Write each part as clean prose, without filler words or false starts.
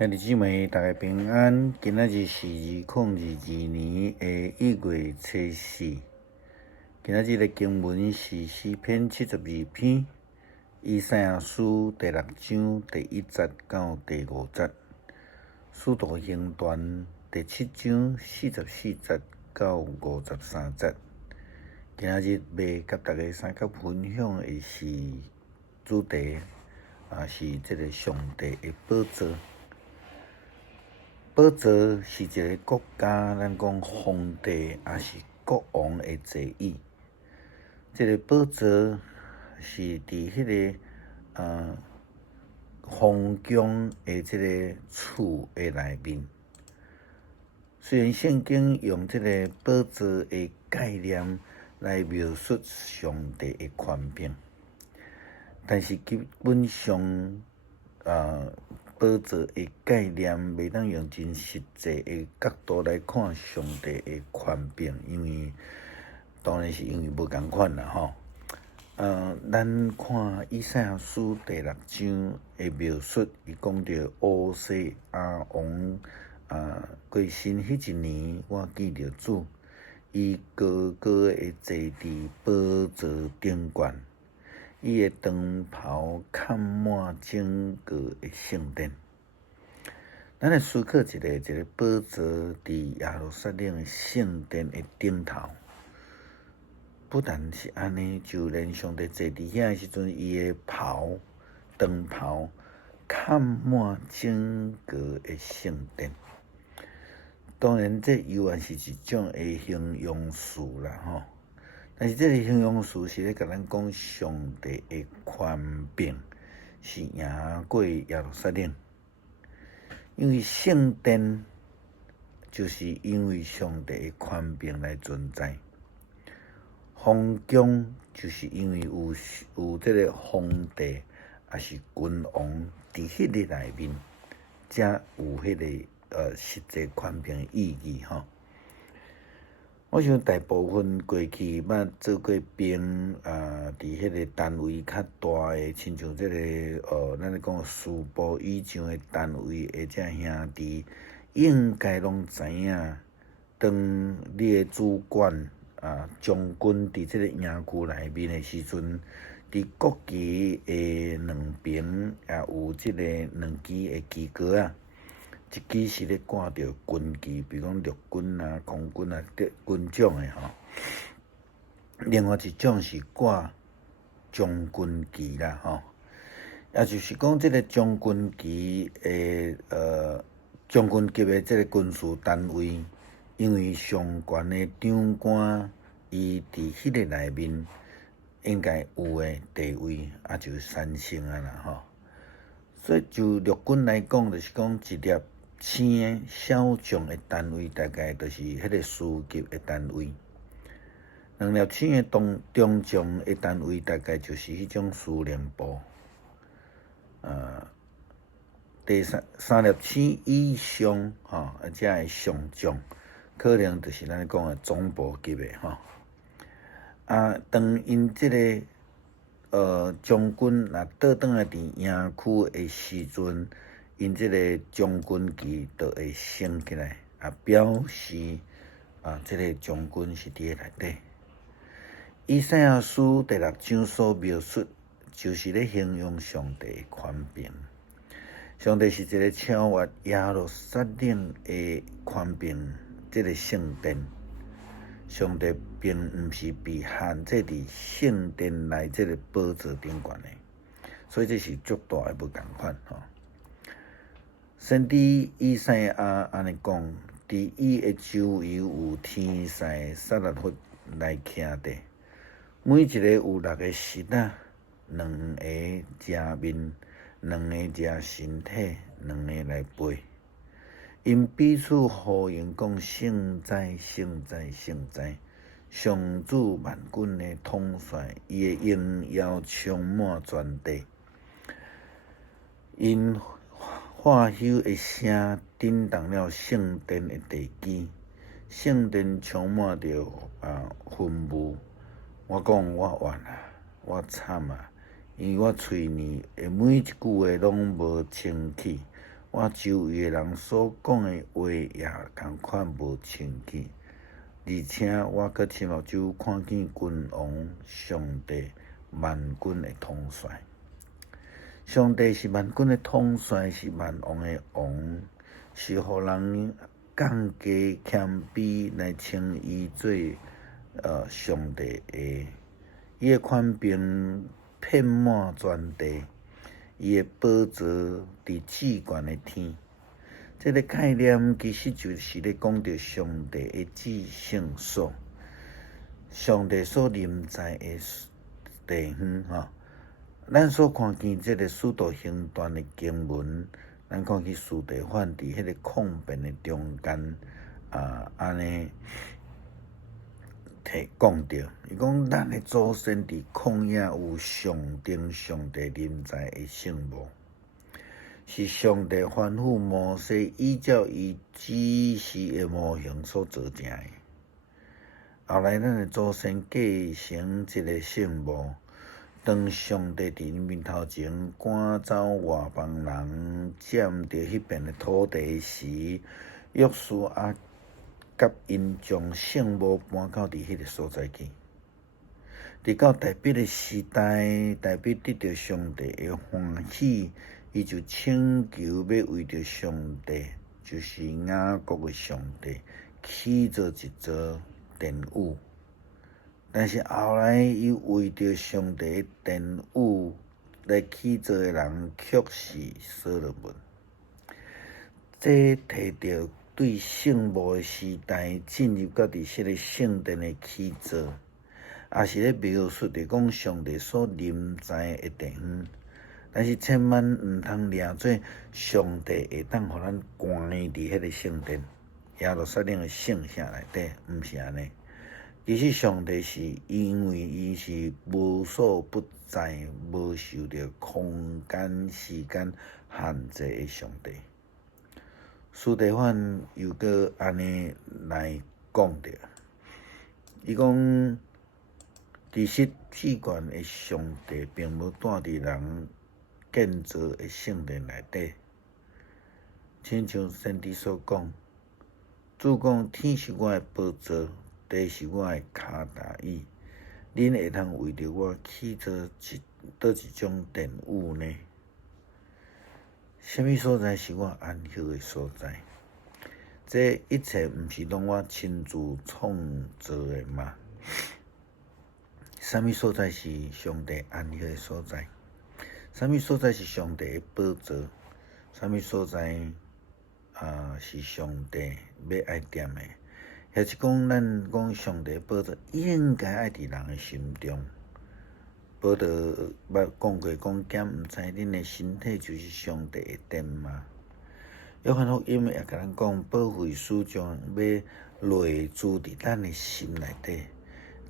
兄弟姊妹，大家平安。今仔日是2022年1月7日。今仔日的经文是诗篇72篇，以赛亚书第6章第1节到第5节，使徒行传第7章44节到53节。今仔日要甲大家三角分享的是主题，是这个上帝的宝座。宝座是一个国家，咱讲皇帝也是国王的座椅。这个宝座是伫迄个皇宫的这个厝的内面。虽然圣经用这个宝座的概念来描述上帝的权柄，但是基本上宝座的概念袂当用真实际的角度来看上帝的权柄，因为当然是因为无共款啦吼。咱看以赛亚书第6章的描述，伊讲到乌西亚王过身迄一年，我见到主，伊高高的坐伫宝座顶悬。伊的长袍盖满整个的圣殿。咱来思考一个宝座伫耶路撒冷的圣殿的顶头，不但是安尼，就连上帝坐伫遐的时阵，伊的长袍盖满整个的圣殿。当然，这犹原是一种的形容词啦吼。但是，这个形容词是咧甲咱讲上帝的权柄是赢过耶路撒冷，因为圣殿就是因为上帝的权柄来存在，皇宫就是因为有这个皇帝也是君王伫迄个内面，才有迄个实际权柄的意义吼。我想大部分过去捌做过兵，伫迄个单位较大的，亲像这个咱咧讲司部以上的单位的这兄弟，应该拢知影，当你的主管将军伫这个营区内面的时阵，伫国旗的两边也有这个两支的旗杆啊。一支是咧挂着军旗，比如讲陆军啊、空军啊、军种的吼；另外一种是挂将军旗啦吼，也就是讲这个将军旗的将军级的这个军事单位，因为上悬的长官伊伫迄个内面应该有的地位，就是三星啊啦吼。所以就陆军来讲，就是讲一粒星的小将的单位，大概就是迄个师级的单位；两粒星的中将的单位，大概就是迄种司令部。第三粒星以上才会上将，可能就是咱讲的总部级的吼。当因这个将军若倒转来伫营区的时阵，因这个将军旗就会升起来，表示这个将军是伫个内底。以赛亚书第6章所描述，就是咧形容上帝的权柄。上帝是一个超越耶路撒冷的权柄，这个圣殿。上帝并毋是被限制伫圣殿内这个宝座顶悬的，所以这是足大的无共款吼。先知以赛亚安尼讲，伫伊的周围有天使撒勒法来徛地，每一个有6个舌仔，2个遮面，2个遮身体，2个来飞。因彼此呼应讲：圣哉，圣哉，圣哉！上主万军的统帅，伊的荣耀充满全地。因话休的声震动了圣殿的地基，圣殿充满着坟墓。我讲我完啊，我惨啊！因为我喙里的每一句话拢无清气，我周围的人所讲的话也同款无清气，而且我阁亲目睭看见君王上帝万军的统帅。上帝是万军的统帅，是万王的王，是互人降低谦卑来称伊做上帝的。伊的权柄遍满全地，伊的宝座伫至悬的天。这个概念其实就是咧讲到上帝的至圣所，上帝所临在的地方吼。咱所看见这个使徒行传的经文，咱看见司提反伫迄个抗辩的中间，安尼讲到，伊讲咱的祖先伫旷野有上帝临在的圣幕，是上帝吩咐摩西依照伊指示的模型所做成的。后来咱的祖先继承这个圣幕。当上帝伫面头前赶走外邦人，占着迄边的土地时，约书亚甲因将圣幕搬到伫迄个所在去。伫到大卫的时代，大卫得到上帝的欢喜，伊就请求要为着上帝，就是雅各的上帝，起造一座殿宇。但是后来，伊为着上帝的殿宇来起造的人，却是所罗门。这提到对圣幕的时代进入到伫这个圣殿的起造，也是咧描述着讲上帝所临在的地方。但是千万毋通掠做上帝会当互咱关伫迄个圣殿，耶路撒冷的圣城内底，毋是安尼。其实上帝是因为伊是无所不在、无受到空间、时间限制的上帝。司提反又搁安尼来讲着，伊讲其实至悬的上帝并无住伫人建造的圣殿内底，亲像先知所讲，主讲天是我的宝座。地是我的骹踏椅，恁会通为着我起造倒一种殿宇呢？什么所在是我安息的所在？这一切毋是拢我亲自创造的吗？什么所在是上帝安息的所在？什么所在是上帝的宝座？什么所在是上帝要爱踮的？也是讲，咱讲上帝宝座应该爱伫人的心中。保罗捌讲过，讲兼毋知恁的身体就是上帝的殿吗？约翰福音也甲咱讲，保惠师将要落住伫咱的心内底，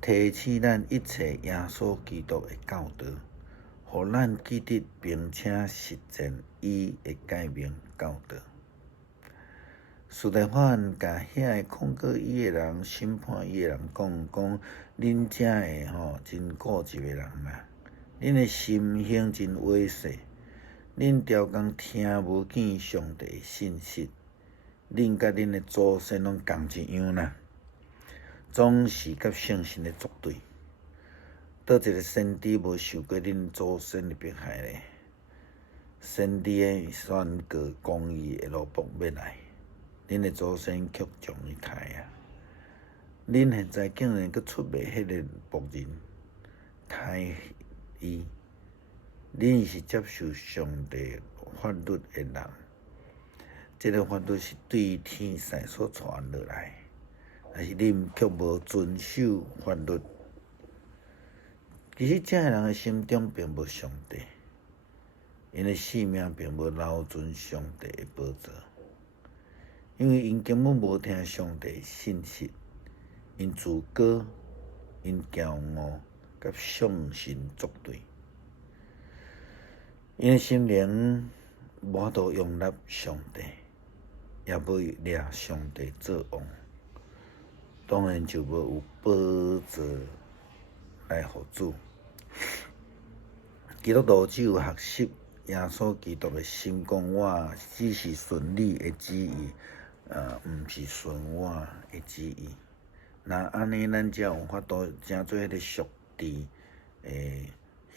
提醒咱一切耶稣基督的教导，互咱记得并且实践伊的诫命教导。司提反甲遐个控告伊的人、审判伊的人讲，恁这个真固执的人啊，恁的心胸真猥琐，恁条工听无见上帝的信息，恁甲恁的祖先拢共一样啦，总是甲圣神咧作对。倒一个先知无受过恁祖先的迫害咧？先知的宣告公义的路仆要来。恁的祖先却将伊杀啊！恁现在竟然阁出卖迄个仆人，杀伊！恁是接受上帝法律的人，这个法律是对天使所传落来，但是恁却无遵守法律。其实这人的心中并无上帝，因的性命并无留存上帝的宝座。因为因根本无听上帝的信息，因自高，因骄傲，甲上神作对，因的心灵无法度容纳上帝，也无掠上帝做王，当然就无有宝座来互主。基督徒只有学习耶稣基督的心讲，我只是顺你的旨意，毋是顺我的旨意。那安尼，咱才有法度成做迄个属地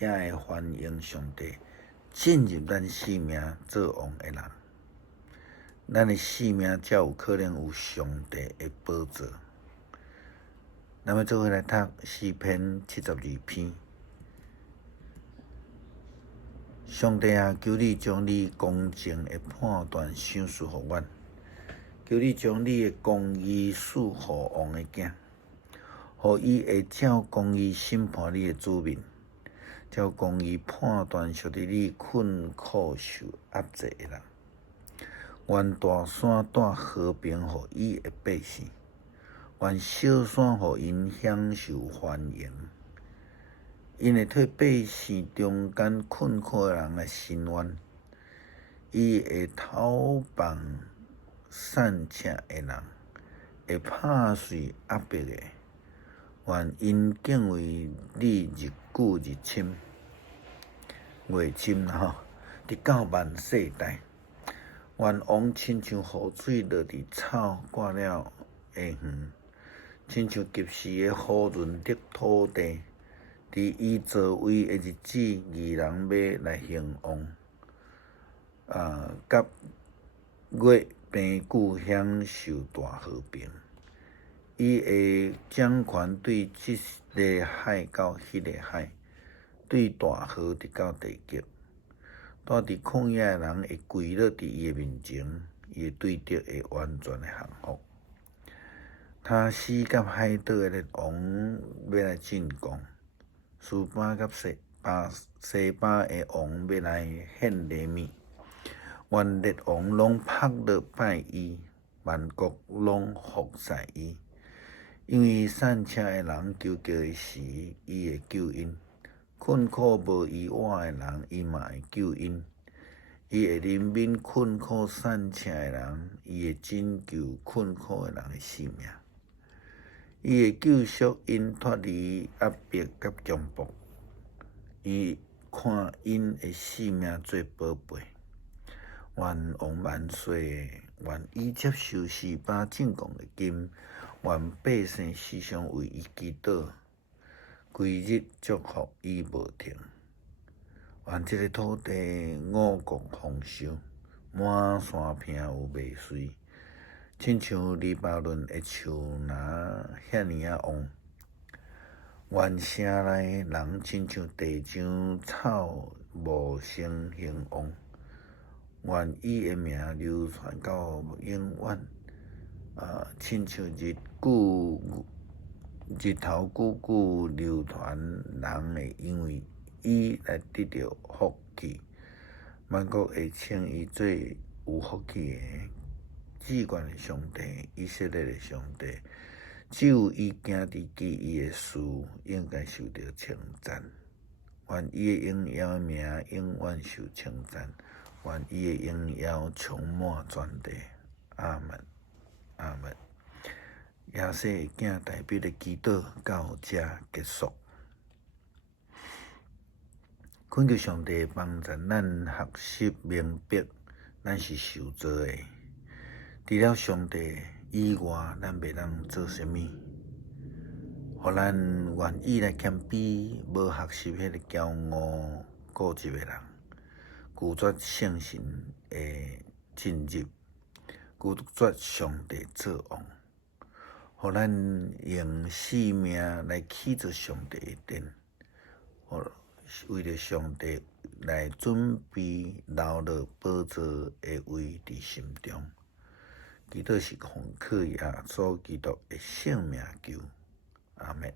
遐个欢迎上帝进入咱生命做王的人。咱的生命才有可能有上帝的宝座。咱要做伙来读诗篇72篇。上帝啊，求你将你公正的判断赏赐互阮，求你将你的公义赐互王的囝，互伊会照公义审判你的子民，照公义判断属伫你困苦受压制的人。愿大山带和平互伊的百姓，愿小山互因享受欢迎。因会替百姓中间困苦的人来伸冤，伊会投放善请的人，会拍碎压迫的。愿因敬畏你日久日深，月深吼，直到万世代。愿王亲像雨水落伫草挂了下园，亲像及时的雨润得土地。伫伊座位的日子，义人要来兴旺，甲月平久享受大和平。伊会掌权对即个海到迄个海，对大河直到地极。住伫旷野的人会跪落伫伊的面前，伊的对敌会完全的降服。他死甲海岛的列王要来进贡。斯巴甲西巴的王要来献礼物，愿列王拢拍落拜伊，万国拢服侍伊。因为善请的人求叫的时，伊会救因；困苦无依我的人，伊嘛会救因。伊会怜悯困苦善请的人，伊会拯救困苦的人的性命。伊会救赎因脱离压迫甲强迫，伊看因的性命做宝贝。愿王万岁！愿伊接受西巴进贡的金，愿百姓时常为伊祈祷，规日祝福伊无停。愿这个土地五谷丰收，满山平有麦穗。亲像黎巴嫩的树拿遐尼啊旺，愿城内人亲像地上草木生兴旺，愿伊的名流传到永远。亲像日头久久流传，人会因为伊来得到福气。万国会称伊做有福气的。至高的上帝，以色列的上帝，只有伊行伫记伊的事，应该受到称赞。愿伊的荣耀的名永远受称赞，愿伊的荣耀充满全地。阿门，阿门。耶稣的囝代表的祈祷到这结束。恳求上帝帮助咱学习明白，咱是受造的。除了上帝以外，咱袂当做啥物？互咱愿意来谦卑，无学习迄个骄傲固执的人，拒绝圣神的进入，拒绝上帝做王。互咱用生命来起做上帝的殿，为着上帝来准备留落宝座的位伫心中。祈祷是奉靠耶稣基督的圣名求，阿门。